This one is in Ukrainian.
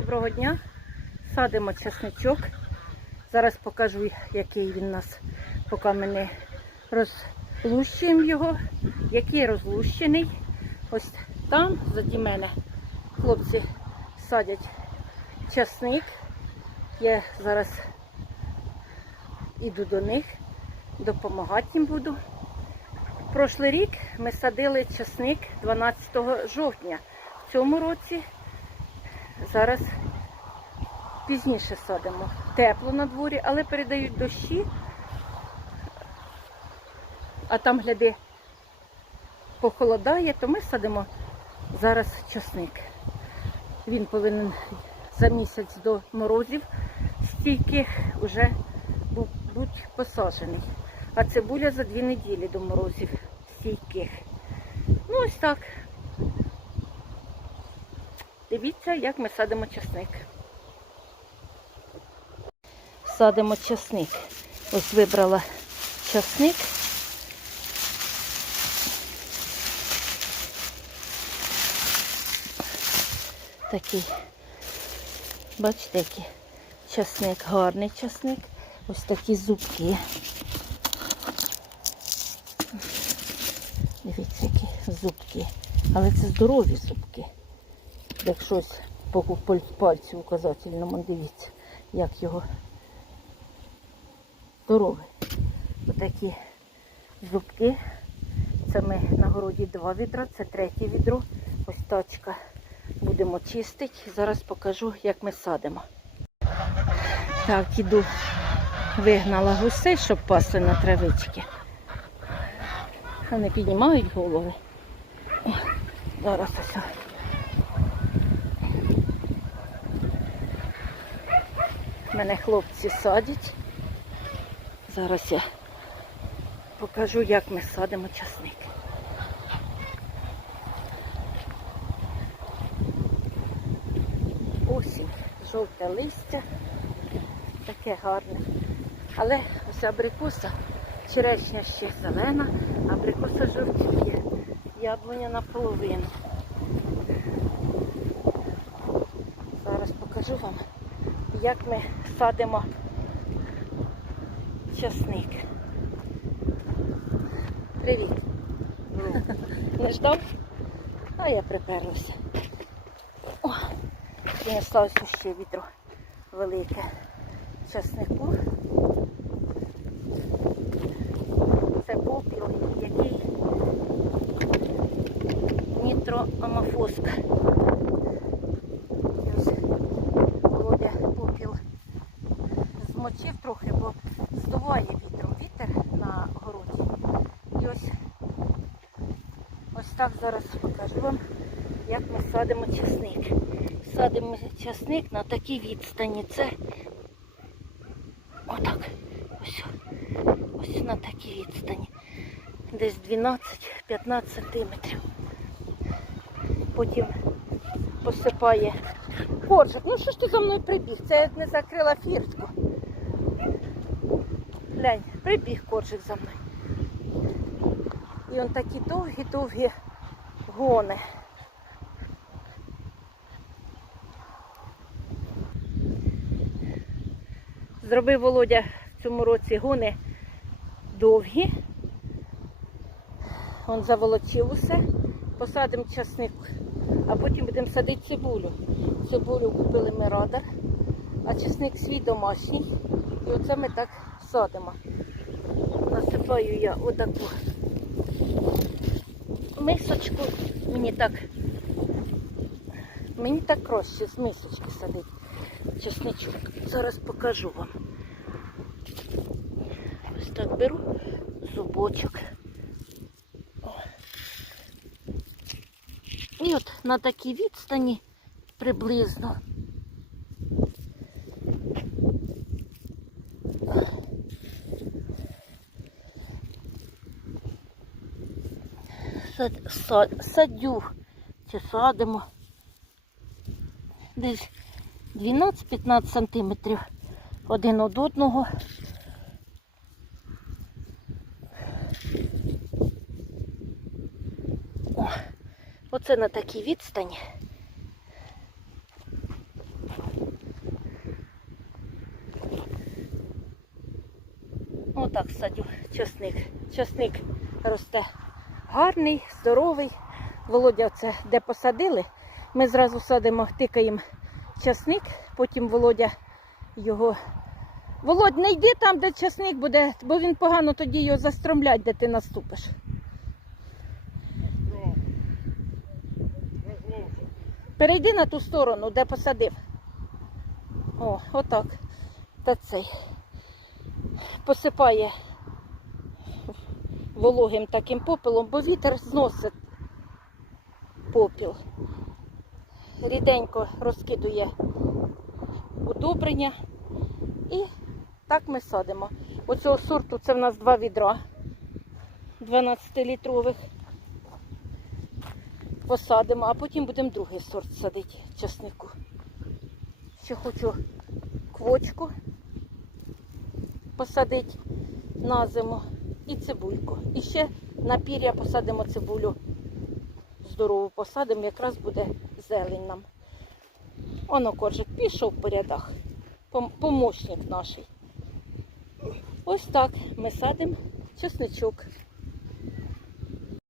доброго дня. Садимо чесничок. Зараз покажу, який він у нас, поки ми не розлущуємо його, який розлущений. Ось там, заді мене, хлопці садять часник. Я зараз іду до них, допомагати їм буду. Прошлий рік ми садили часник 12 жовтня. В цьому році зараз пізніше садимо. Тепло на дворі, але передають дощі. А там, гляди, похолодає, то ми садимо зараз часник. Він повинен за місяць до морозів стійких вже бу- бути посаджений. А цибуля за дві неділі до морозів стійких. Ну ось так. Дивіться, як ми садимо часник. Садимо часник. Ось вибрала часник. Такий. Бачите, який часник, гарний часник. Ось такі зубки. Дивіться, які зубки. Але це здорові зубки. Як щось по пальцю указательному, дивіться, як його здоровий. Отакі зубки. Це ми на городі два відра, це третє відро. Ось тачка. Будемо чистити. Зараз покажу, як ми садимо. Так, іду, вигнала гусей, щоб пасли на травички. Вони піднімають голови. Зараз ось. Мене хлопці садять. Зараз я покажу, як ми садимо часник. Осінь, жовте листя, таке гарне. Але ось абрикоса, черешня ще зелена, абрикоса жовтіє, яблуня наполовину. Зараз покажу вам, як ми садимо часник. Привіт. Не ждав? А я приперлася. О, принесла ось ще відро велике часнику. Це попіл, який нітроамофоска. І ось Володя попіл змочив трохи, бо здуває вітром вітер на городі. І ось ось так зараз покажу вам, як ми садимо часник. Садимо часник на такій відстані. Це отак. Ось, ось на такій відстані. Десь 12-15 сантиметрів. Потім посипає коржик. Ну що ж ти за мною прибіг? Це я не закрила фіртку. Глянь, прибіг коржик за мною. І он такі довгі-довгі гони. Зробив Володя в цьому році гони довгі. Он заволочив усе, посадимо часник, а потім будемо садити цибулю. Цибулю купили ми радар, а часник свій домашній. І оце ми так садимо. Насипаю я отаку мисочку. Мені так мені так краще з мисочки садити чесничок. Зараз покажу вам. Ось так беру зубочок. І от на такій відстані приблизно. сад, сад, садю чи садимо. Десь 12-15 сантиметрів один від одного. О, оце на такій відстані. Отак садю чесник. Часник росте гарний, здоровий. Володя, це де посадили. Ми зразу садимо, тикаємо часник, потім Володя його. Володь, не йди там, де часник буде, бо він погано тоді його застромлять, де ти наступиш. Перейди на ту сторону, де посадив. О, отак. Та цей. Посипає вологим таким попелом, бо вітер зносить попіл. Ріденько розкидує удобрення. І так ми садимо. Оцього сорту це в нас два відра 12-літрових. Посадимо, а потім будемо другий сорт садити часнику. Ще хочу квочку посадити на зиму і цибульку. І ще на пір'я посадимо цибулю. Здорову посадимо, якраз буде зелень нам. Оно коржик пішов по рядах. Помощник наш. Ось так ми садимо чесничок.